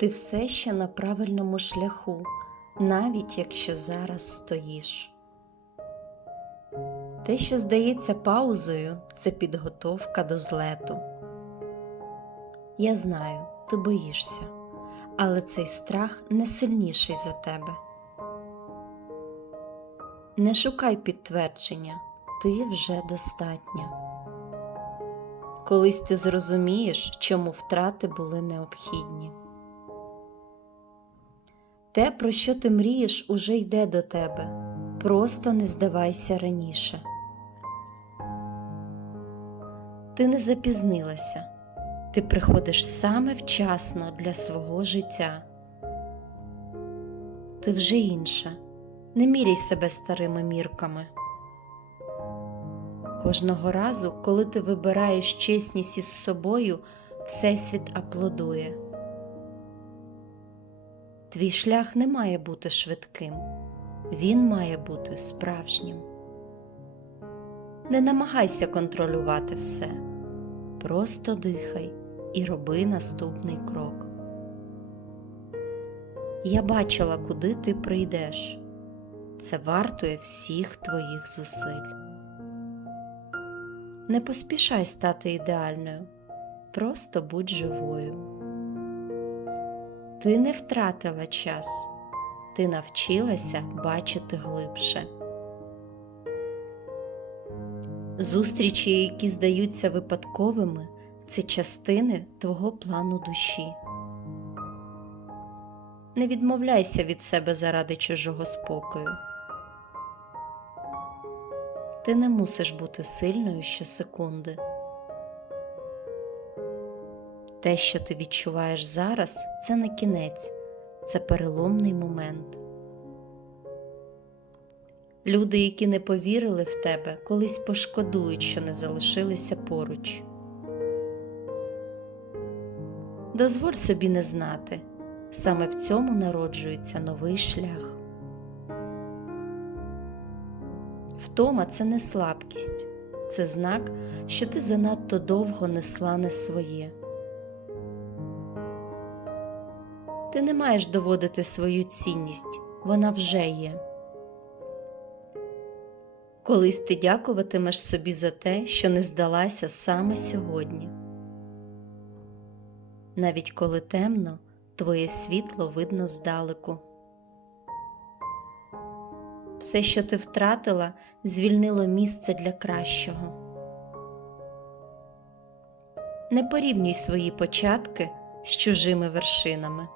Ти все ще на правильному шляху, навіть якщо зараз стоїш. Те, що здається паузою, це підготовка до злету. Я знаю, ти боїшся, але цей страх не сильніший за тебе. Не шукай підтвердження, ти вже достатня. Колись ти зрозумієш, чому втрати були необхідні. Те, про що ти мрієш, уже йде до тебе. Просто не здавайся раніше. Ти не запізнилася, ти приходиш саме вчасно для свого життя. Ти вже інша, не міряй себе старими мірками. Кожного разу, коли ти вибираєш чесність із собою, Всесвіт аплодує. Твій шлях не має бути швидким, він має бути справжнім. Не намагайся контролювати все, просто дихай і роби наступний крок. Я бачила, куди ти прийдеш. Це вартує всіх твоїх зусиль. Не поспішай стати ідеальною, просто будь живою. Ти не втратила час, ти навчилася бачити глибше. Зустрічі, які здаються випадковими, це частини твого плану душі. Не відмовляйся від себе заради чужого спокою. Ти не мусиш бути сильною щосекунди. Те, що ти відчуваєш зараз, це не кінець, це переломний момент. Люди, які не повірили в тебе, колись пошкодують, що не залишилися поруч. Дозволь собі не знати, саме в цьому народжується новий шлях. Втома це не слабкість, це знак, що ти занадто довго несла не своє. Ти не маєш доводити свою цінність, вона вже є. Колись ти дякуватимеш собі за те, що не здалася саме сьогодні. Навіть коли темно, твоє світло видно здалеку. Все, що ти втратила, звільнило місце для кращого. Не порівнюй свої початки з чужими вершинами.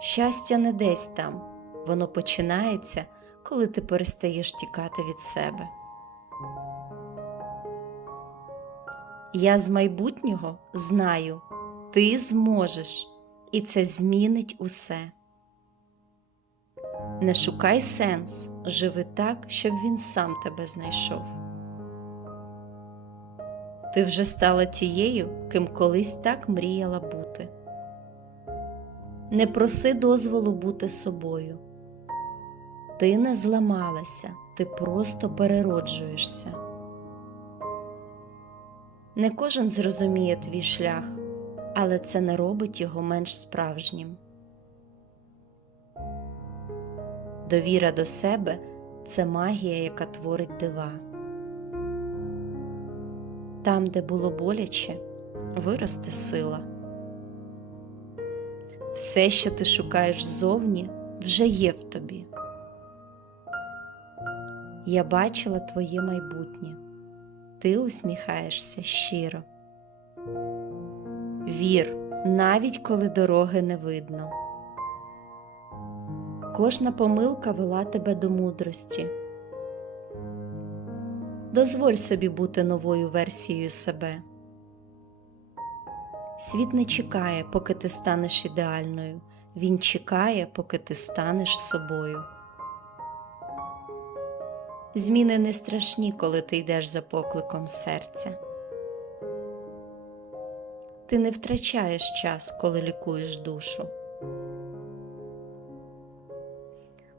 Щастя не десь там, воно починається, коли ти перестаєш тікати від себе. Я з майбутнього знаю, ти зможеш, і це змінить усе. Не шукай сенс, живи так, щоб він сам тебе знайшов. Ти вже стала тією, ким колись так мріяла бути. Не проси дозволу бути собою. Ти не зламалася, ти просто перероджуєшся. Не кожен зрозуміє твій шлях, але це не робить його менш справжнім. Довіра до себе це магія, яка творить дива. Там, де було боляче, виросте сила. Все, що ти шукаєш ззовні, вже є в тобі. Я бачила твоє майбутнє, ти усміхаєшся щиро. Вір, навіть коли дороги не видно. Кожна помилка вела тебе до мудрості. Дозволь собі бути новою версією себе. Світ не чекає, поки ти станеш ідеальною, він чекає, поки ти станеш собою. Зміни не страшні, коли ти йдеш за покликом серця. Ти не втрачаєш час, коли лікуєш душу.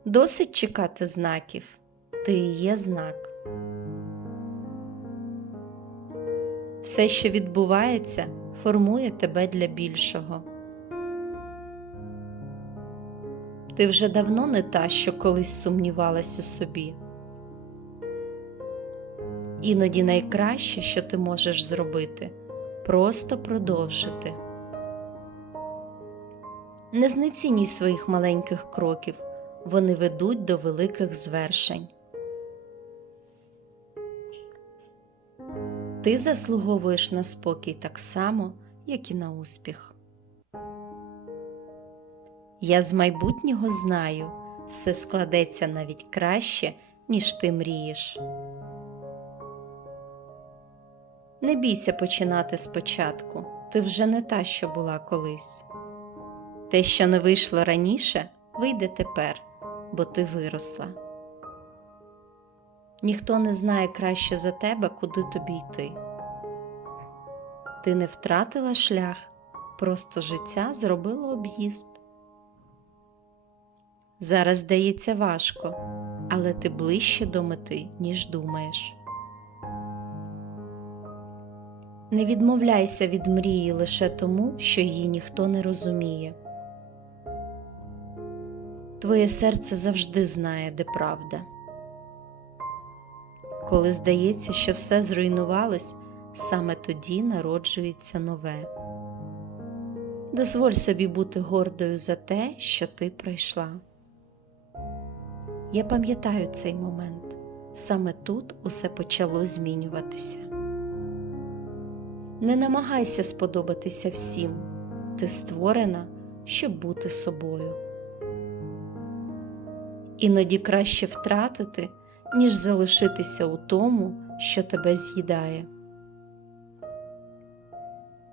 Досить чекати знаків, ти і є знак. Все, що відбувається, формує тебе для більшого. Ти вже давно не та, що колись сумнівалась у собі. Іноді найкраще, що ти можеш зробити, просто продовжити. Не знецінюй своїх маленьких кроків, вони ведуть до великих звершень. Ти заслуговуєш на спокій так само, як і на успіх. Я з майбутнього знаю, все складеться навіть краще, ніж ти мрієш. Не бійся починати спочатку, ти вже не та, що була колись. Те, що не вийшло раніше, вийде тепер, бо ти виросла. Ніхто не знає краще за тебе, куди тобі йти. Ти не втратила шлях, просто життя зробило об'їзд. Зараз здається важко, але ти ближче до мети, ніж думаєш. Не відмовляйся від мрії лише тому, що її ніхто не розуміє. Твоє серце завжди знає, де правда. Коли здається, що все зруйнувалось, саме тоді народжується нове. Дозволь собі бути гордою за те, що ти пройшла. Я пам'ятаю цей момент. Саме тут усе почало змінюватися. Не намагайся сподобатися всім, ти створена, щоб бути собою. Іноді краще втратити, ніж залишитися у тому, що тебе з'їдає.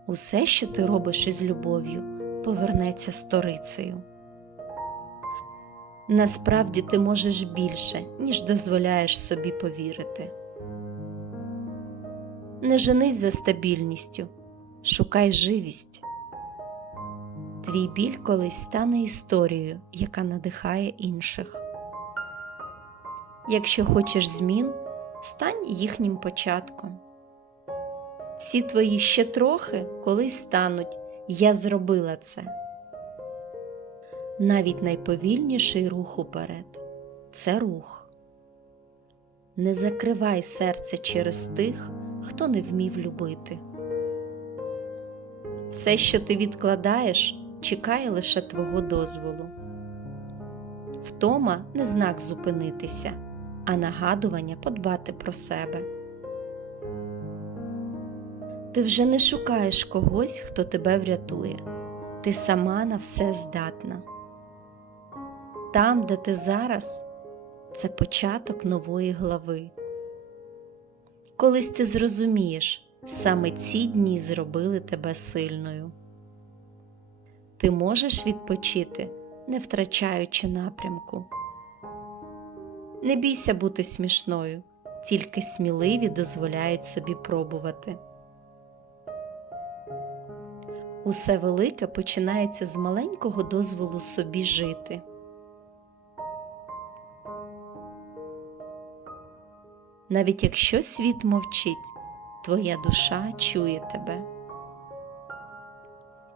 Усе, що ти робиш із любов'ю, повернеться сторицею. Насправді ти можеш більше, ніж дозволяєш собі повірити. Не женись за стабільністю, шукай живість. Твій біль колись стане історією, яка надихає інших. Якщо хочеш змін, стань їхнім початком. Всі твої ще трохи колись стануть, я зробила це. Навіть найповільніший рух уперед це рух. Не закривай серце через тих, хто не вмів любити. Все, що ти відкладаєш, чекає лише твого дозволу. Втома не знак зупинитися, а нагадування подбати про себе. Ти вже не шукаєш когось, хто тебе врятує, ти сама на все здатна. Там, де ти зараз, це початок нової глави. Колись ти зрозумієш, саме ці дні зробили тебе сильною. Ти можеш відпочити, не втрачаючи напрямку. Не бійся бути смішною, тільки сміливі дозволяють собі пробувати. Усе велике починається з маленького дозволу собі жити. Навіть якщо світ мовчить, твоя душа чує тебе.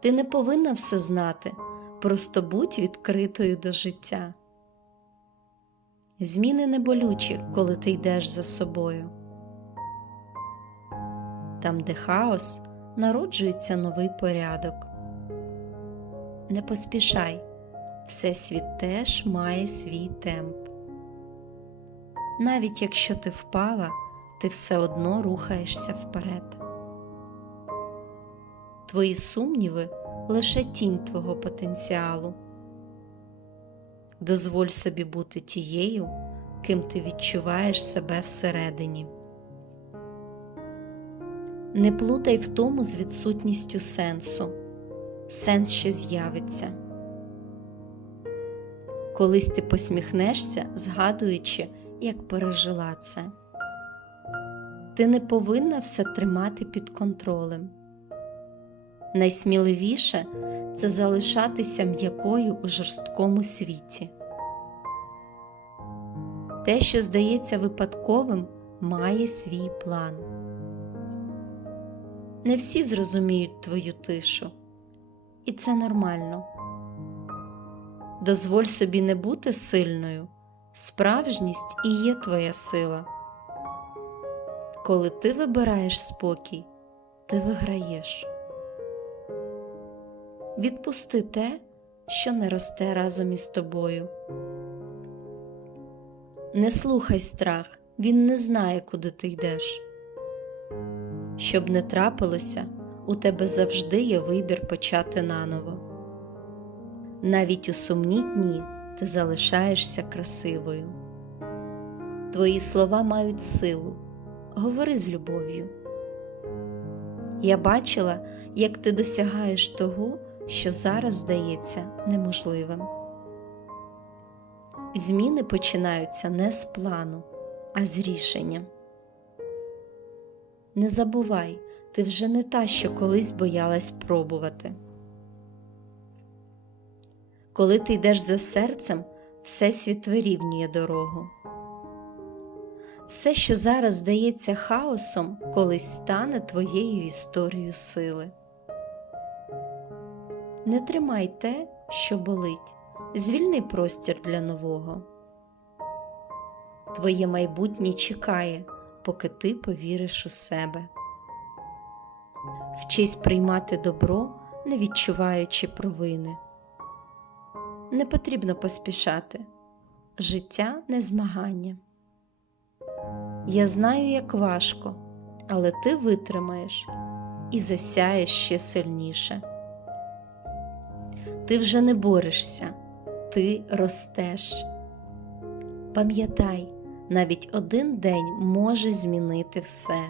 Ти не повинна все знати, просто будь відкритою до життя. Зміни не болючі, коли ти йдеш за собою. Там, де хаос, народжується новий порядок. Не поспішай, Всесвіт теж має свій темп. Навіть якщо ти впала, ти все одно рухаєшся вперед. Твої сумніви лише тінь твого потенціалу. Дозволь собі бути тією, ким ти відчуваєш себе всередині. Не плутай в тому з відсутністю сенсу, сенс ще з'явиться. Колись ти посміхнешся, згадуючи, як пережила це. Ти не повинна все тримати під контролем. Найсміливіше це залишатися м'якою у жорсткому світі. Те, що здається випадковим, має свій план. Не всі зрозуміють твою тишу, і це нормально. Дозволь собі не бути сильною, справжність і є твоя сила. Коли ти вибираєш спокій, ти виграєш. Відпусти те, що не росте разом із тобою. Не слухай страх, він не знає, куди ти йдеш. Щоб не трапилося, у тебе завжди є вибір почати наново. Навіть у сумні дні ти залишаєшся красивою. Твої слова мають силу. Говори з любов'ю. Я бачила, як ти досягаєш того, що зараз здається неможливим. Зміни починаються не з плану, а з рішення. Не забувай, ти вже не та, що колись боялась пробувати. Коли ти йдеш за серцем, Всесвіт вирівнює дорогу. Все, що зараз здається хаосом, колись стане твоєю історією сили. Не тримай те, що болить, звільни простір для нового. Твоє майбутнє чекає, поки ти повіриш у себе. Вчись приймати добро, не відчуваючи провини. Не потрібно поспішати. Життя не змагання. Я знаю, як важко, але ти витримаєш і засяєш ще сильніше. Ти вже не борешся, ти ростеш. Пам'ятай, навіть один день може змінити все.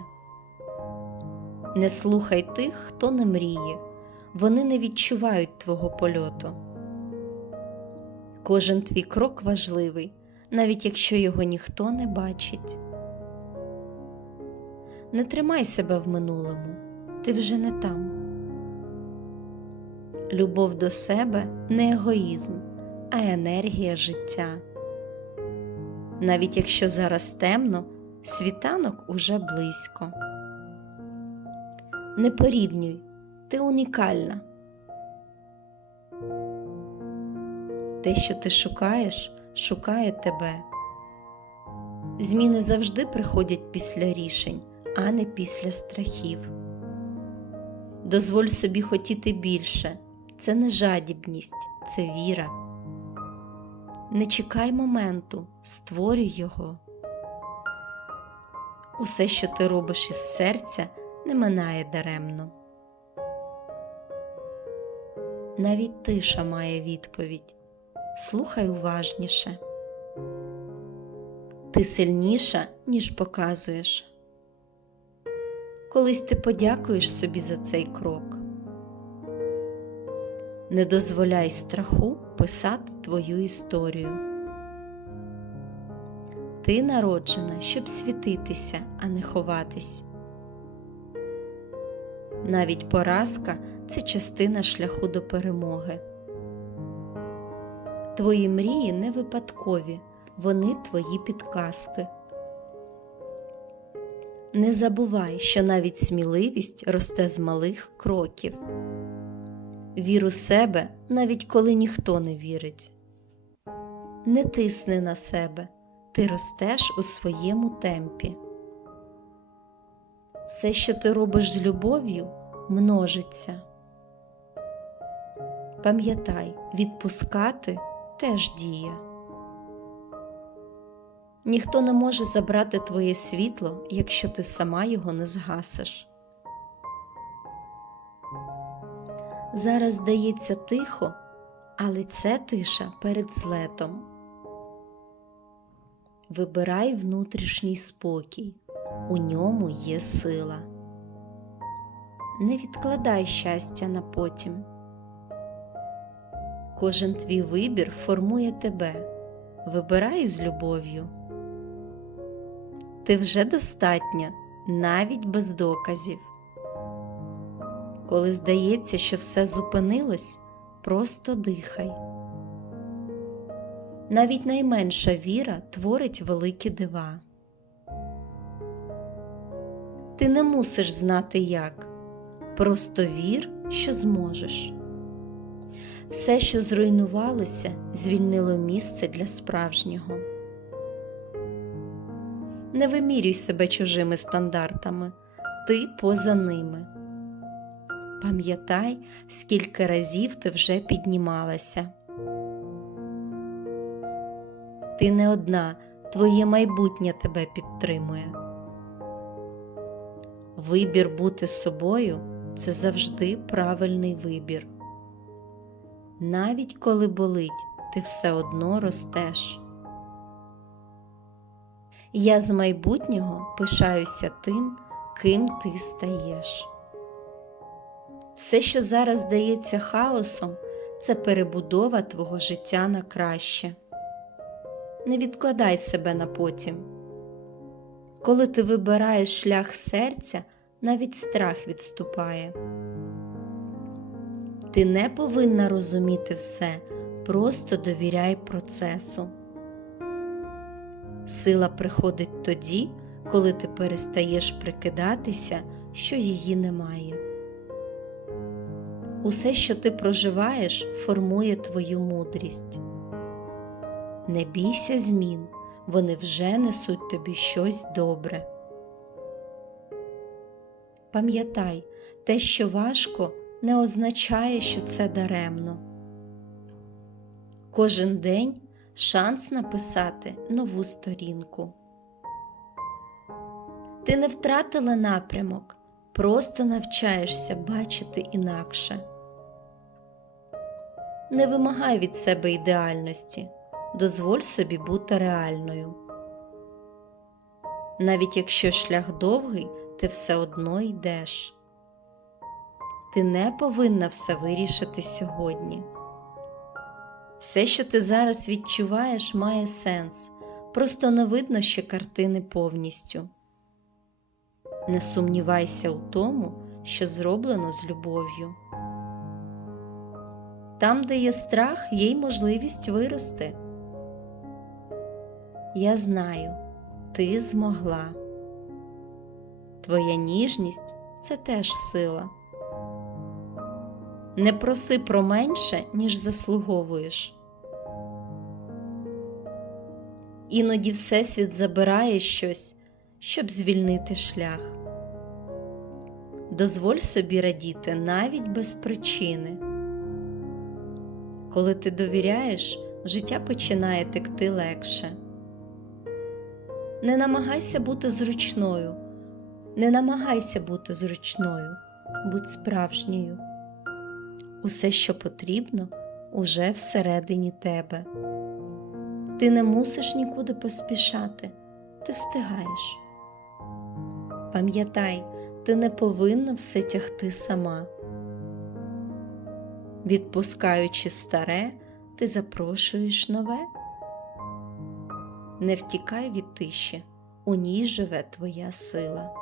Не слухай тих, хто не мріє, вони не відчувають твого польоту. Кожен твій крок важливий, навіть якщо його ніхто не бачить. Не тримай себе в минулому, ти вже не там. Любов до себе не егоїзм, а енергія життя. Навіть якщо зараз темно, світанок уже близько. Не порівнюй, ти унікальна. Те, що ти шукаєш, шукає тебе. Зміни завжди приходять після рішень, а не після страхів. Дозволь собі хотіти більше, це не жадібність, це віра. Не чекай моменту, створюй його. Усе, що ти робиш із серця, не минає даремно. Навіть тиша має відповідь. Слухай уважніше. Ти сильніша, ніж показуєш. Колись ти подякуєш собі за цей крок. Не дозволяй страху писати твою історію. Ти народжена, щоб світитися, а не ховатись. Навіть поразка це частина шляху до перемоги. Твої мрії не випадкові, вони твої підказки. Не забувай, що навіть сміливість росте з малих кроків. Вір у себе, навіть коли ніхто не вірить. Не тисни на себе, ти ростеш у своєму темпі. Все, що ти робиш з любов'ю, множиться. Пам'ятай, відпускати теж діє. Ніхто не може забрати твоє світло, якщо ти сама його не згасиш. Зараз здається тихо, але це тиша перед злетом. Вибирай внутрішній спокій, у ньому є сила. Не відкладай щастя на потім. Кожен твій вибір формує тебе. Вибирай з любов'ю. Ти вже достатня навіть без доказів. Коли здається, що все зупинилось, просто дихай. Навіть найменша віра творить великі дива. Ти не мусиш знати як, Просто вір, що зможеш. Все, що зруйнувалося, звільнило місце для справжнього. Не вимірюй себе чужими стандартами, ти поза ними. Пам'ятай, скільки разів ти вже піднімалася. Ти не одна, твоє майбутнє тебе підтримує. Вибір бути собою це завжди правильний вибір. Навіть коли болить, ти все одно ростеш. Я з майбутнього пишаюся тим, ким ти стаєш. Все, що зараз здається хаосом, це перебудова твого життя на краще. Не відкладай себе на потім. Коли ти вибираєш шлях серця, навіть страх відступає. Ти не повинна розуміти все, просто довіряй процесу. Сила приходить тоді, коли ти перестаєш прикидатися, що її немає. Усе, що ти проживаєш, формує твою мудрість. Не бійся змін, вони вже несуть тобі щось добре. Пам'ятай, те, що важко, не означає, що це даремно. Кожен день шанс написати нову сторінку. Ти не втратила напрямок, просто навчаєшся бачити інакше. Не вимагай від себе ідеальності, дозволь собі бути реальною. Навіть якщо шлях довгий, ти все одно йдеш. Ти не повинна все вирішити сьогодні. Все, що ти зараз відчуваєш, має сенс, просто не видно ще картини повністю. Не сумнівайся у тому, що зроблено з любов'ю. Там, де є страх, є й можливість вирости. Я знаю, ти змогла. Твоя ніжність це теж сила. Не проси про менше, ніж заслуговуєш. Іноді Всесвіт забирає щось, щоб звільнити шлях. Дозволь собі радіти навіть без причини. Коли ти довіряєш, життя починає текти легше. Не намагайся бути зручною, не намагайся бути зручною, будь справжньою. Усе, що потрібно, уже всередині тебе. Ти не мусиш нікуди поспішати, ти встигаєш. Пам'ятай, ти не повинна все тягти сама. Відпускаючи старе, ти запрошуєш нове. Не втікай від тиші, у ній живе твоя сила.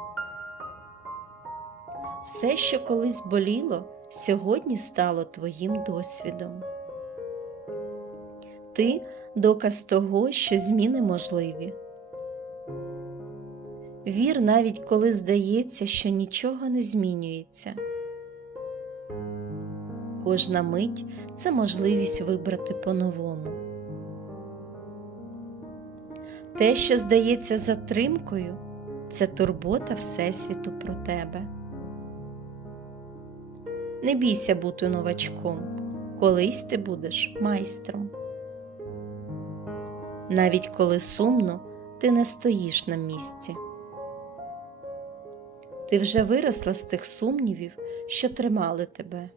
Все, що колись боліло, сьогодні стало твоїм досвідом. Ти доказ того, що зміни можливі. Вір, навіть коли здається, що нічого не змінюється. Кожна мить це можливість вибрати по-новому. Те, що здається затримкою, це турбота Всесвіту про тебе. Не бійся бути новачком, колись ти будеш майстром. Навіть коли сумно, ти не стоїш на місці. Ти вже виросла з тих сумнівів, що тримали тебе.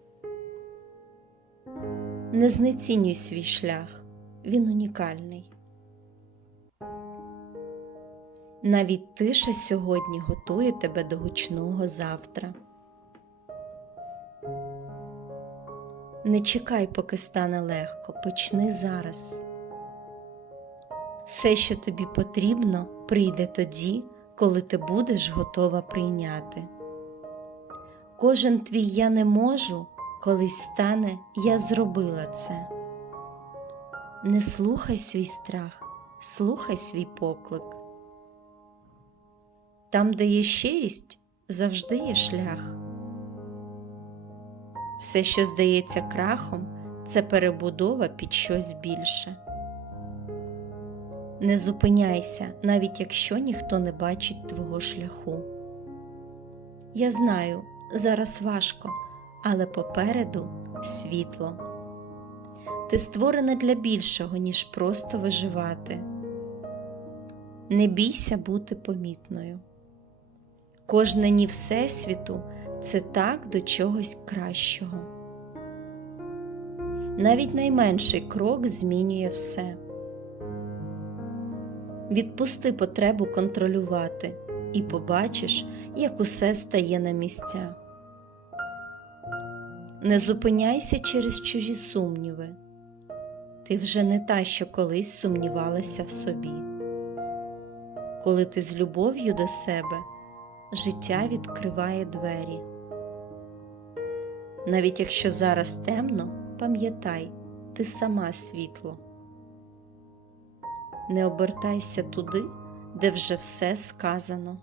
Не знецінюй свій шлях, він унікальний. Навіть тиша сьогодні готує тебе до гучного завтра. Не чекай, поки стане легко, почни зараз. Все, що тобі потрібно, прийде тоді, коли ти будеш готова прийняти. Кожен твій я не можу, колись стане я зробила це. Не слухай свій страх, слухай свій поклик. Там, де є щирість, завжди є шлях. Все, що здається крахом, це перебудова під щось більше. Не зупиняйся, навіть якщо ніхто не бачить твого шляху. Я знаю, зараз важко, але попереду світло. Ти створена для більшого, ніж просто виживати. Не бійся бути помітною. Кожне ні Всесвіту це так до чогось кращого. Навіть найменший крок змінює все. Відпусти потребу контролювати і побачиш, як усе стає на місця. Не зупиняйся через чужі сумніви. Ти вже не та, що колись сумнівалася в собі. Коли ти з любов'ю до себе, життя відкриває двері. Навіть якщо зараз темно, пам'ятай, ти сама світло. Не обертайся туди, де вже все сказано.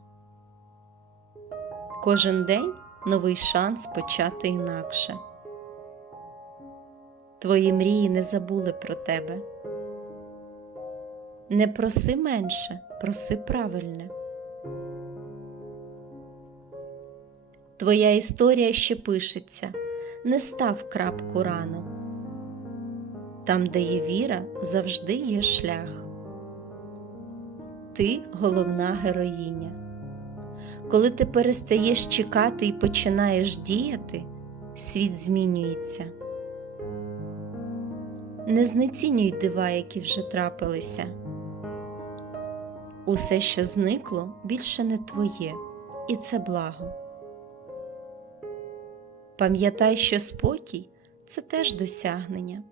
Кожен день новий шанс почати інакше. Твої мрії не забули про тебе. Не проси менше, проси правильне. Твоя історія ще пишеться, не став крапку рано. Там, де є віра, завжди є шлях. Ти головна героїня. Коли ти перестаєш чекати і починаєш діяти, світ змінюється. Не знецінюй дива, які вже трапилися. Усе, що зникло, більше не твоє, і це благо. Пам'ятай, що спокій це теж досягнення.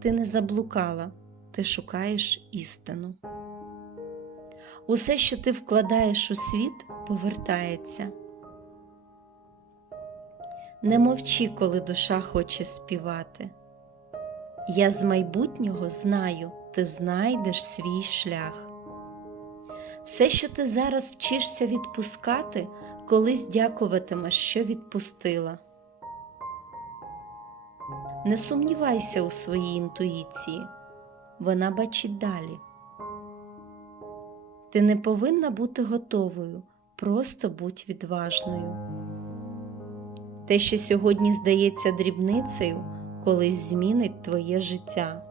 Ти не заблукала, ти шукаєш істину. Усе, що ти вкладаєш у світ, повертається. Не мовчи, коли душа хоче співати. Я з майбутнього знаю, ти знайдеш свій шлях. Все, що ти зараз вчишся відпускати, колись дякуватимеш, що відпустила. Не сумнівайся у своїй інтуїції, вона бачить далі. Ти не повинна бути готовою, просто будь відважною. Те, що сьогодні здається дрібницею, колись змінить твоє життя.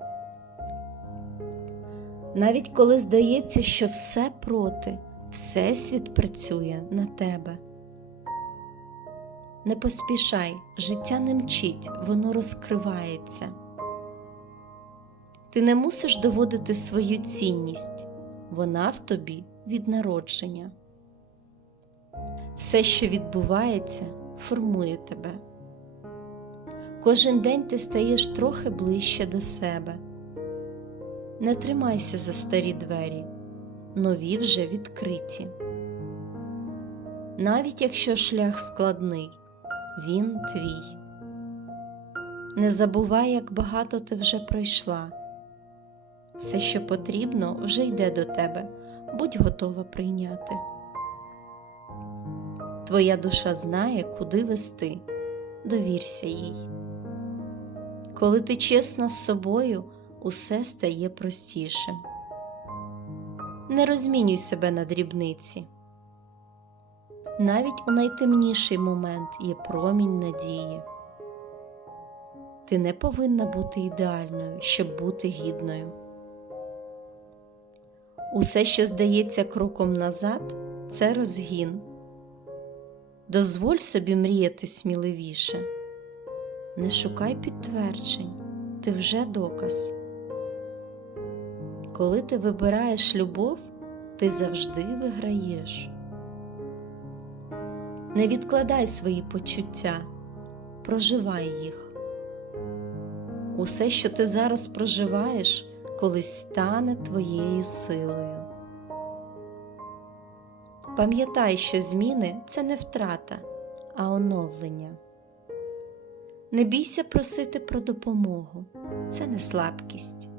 Навіть коли здається, що все проти, Всесвіт працює на тебе. Не поспішай, життя не мчить, воно розкривається. Ти не мусиш доводити свою цінність, вона в тобі від народження. Все, що відбувається, формує тебе. Кожен день ти стаєш трохи ближче до себе. Не тримайся за старі двері, нові вже відкриті. Навіть якщо шлях складний, він твій. Не забувай, як багато ти вже пройшла. Все, що потрібно, вже йде до тебе, будь готова прийняти. Твоя душа знає, куди вести, довірся їй. Коли ти чесна з собою, усе стає простішим. Не розмінюй себе на дрібниці. Навіть у найтемніший момент є промінь надії. Ти не повинна бути ідеальною, щоб бути гідною. Усе, що здається кроком назад, це розгін. Дозволь собі мріяти сміливіше. Не шукай підтверджень, ти вже доказ. Коли ти вибираєш любов, ти завжди виграєш. Не відкладай свої почуття, проживай їх. Усе, що ти зараз проживаєш, колись стане твоєю силою. Пам'ятай, що зміни це не втрата, а оновлення. Не бійся просити про допомогу, це не слабкість.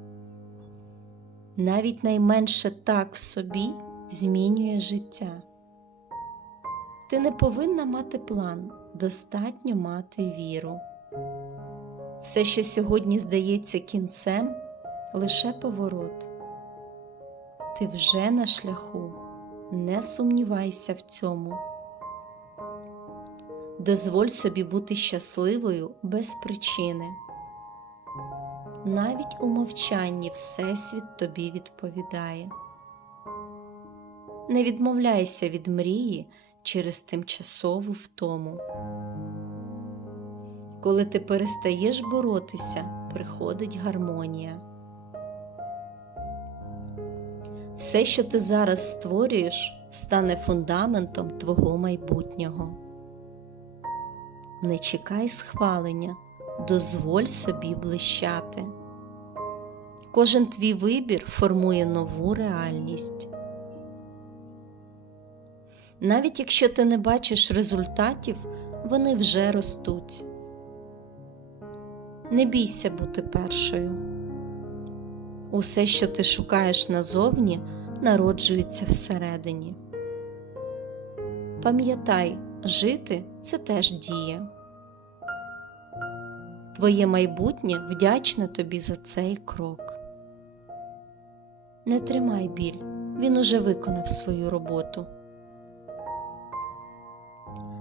Навіть найменше так собі змінює життя. Ти не повинна мати план, достатньо мати віру. Все, що сьогодні здається кінцем, лише поворот. Ти вже на шляху, не сумнівайся в цьому. Дозволь собі бути щасливою без причини. Навіть у мовчанні Всесвіт тобі відповідає. Не відмовляйся від мрії через тимчасову втому. Коли ти перестаєш боротися, приходить гармонія. Все, що ти зараз створюєш, стане фундаментом твого майбутнього. Не чекай схвалення, дозволь собі блищати. Кожен твій вибір формує нову реальність. Навіть якщо ти не бачиш результатів, вони вже ростуть. Не бійся бути першою. Усе, що ти шукаєш назовні, народжується всередині. Пам'ятай, жити це теж діє. Твоє майбутнє вдячне тобі за цей крок. Не тримай біль, він уже виконав свою роботу.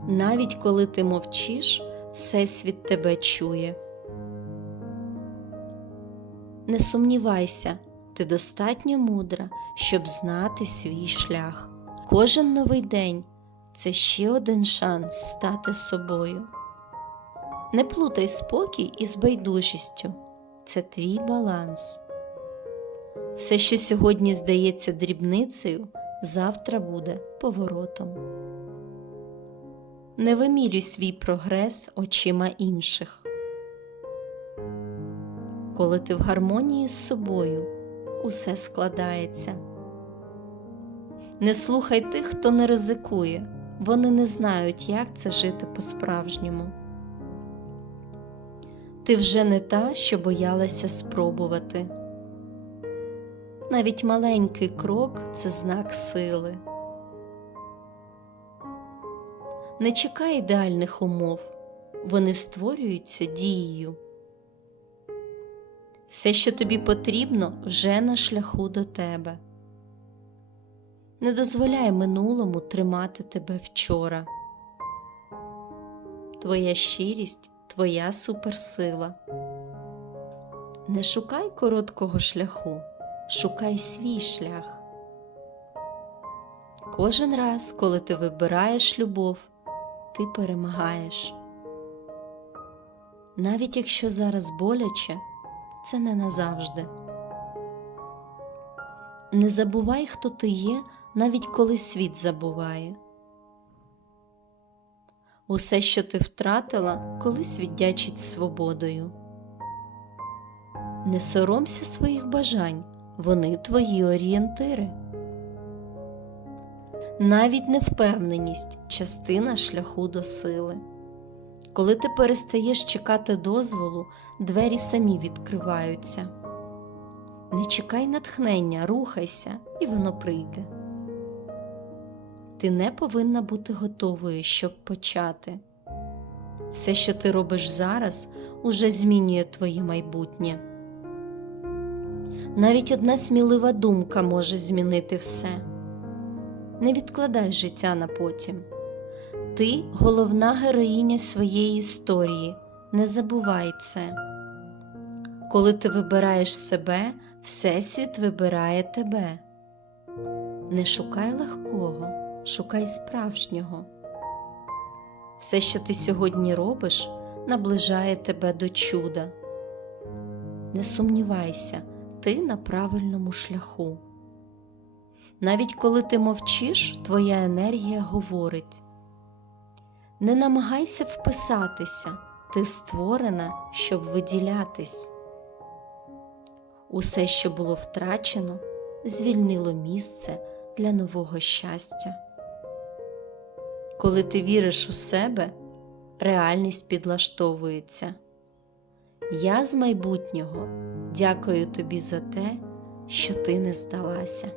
Навіть коли ти мовчиш, Всесвіт тебе чує. Не сумнівайся, ти достатньо мудра, щоб знати свій шлях. Кожен новий день це ще один шанс стати собою. Не плутай спокій із байдужістю, це твій баланс. Все, що сьогодні здається дрібницею, завтра буде поворотом. Не вимірюй свій прогрес очима інших. Коли ти в гармонії з собою, усе складається. Не слухай тих, хто не ризикує, вони не знають, як це жити по-справжньому. Ти вже не та, що боялася спробувати. Навіть маленький крок це знак сили. Не чекай ідеальних умов, вони створюються дією. Все, що тобі потрібно, вже на шляху до тебе. Не дозволяй минулому тримати тебе вчора. Твоя щирість, твоя суперсила. Не шукай короткого шляху, шукай свій шлях. Кожен раз, коли ти вибираєш любов, ти перемагаєш. Навіть якщо зараз боляче, це не назавжди. Не забувай, хто ти є, навіть коли світ забуває. Усе, що ти втратила, колись віддячить свободою. Не соромся своїх бажань, вони твої орієнтири. Навіть невпевненість частина шляху до сили. Коли ти перестаєш чекати дозволу, двері самі відкриваються. Не чекай натхнення, рухайся, і воно прийде. Ти не повинна бути готовою, щоб почати. Все, що ти робиш зараз, уже змінює твоє майбутнє. Навіть одна смілива думка може змінити все. Не відкладай життя на потім. Ти головна героїня своєї історії, не забувай це. Коли ти вибираєш себе, Всесвіт вибирає тебе. Не шукай легкого, шукай справжнього. Все, що ти сьогодні робиш, наближає тебе до чуда. Не сумнівайся, ти на правильному шляху. Навіть коли ти мовчиш, твоя енергія говорить. Не намагайся вписатися, ти створена, щоб виділятись. Усе, що було втрачено, звільнило місце для нового щастя. Коли ти віриш у себе, реальність підлаштовується. Я з майбутнього дякую тобі за те, що ти не здалася.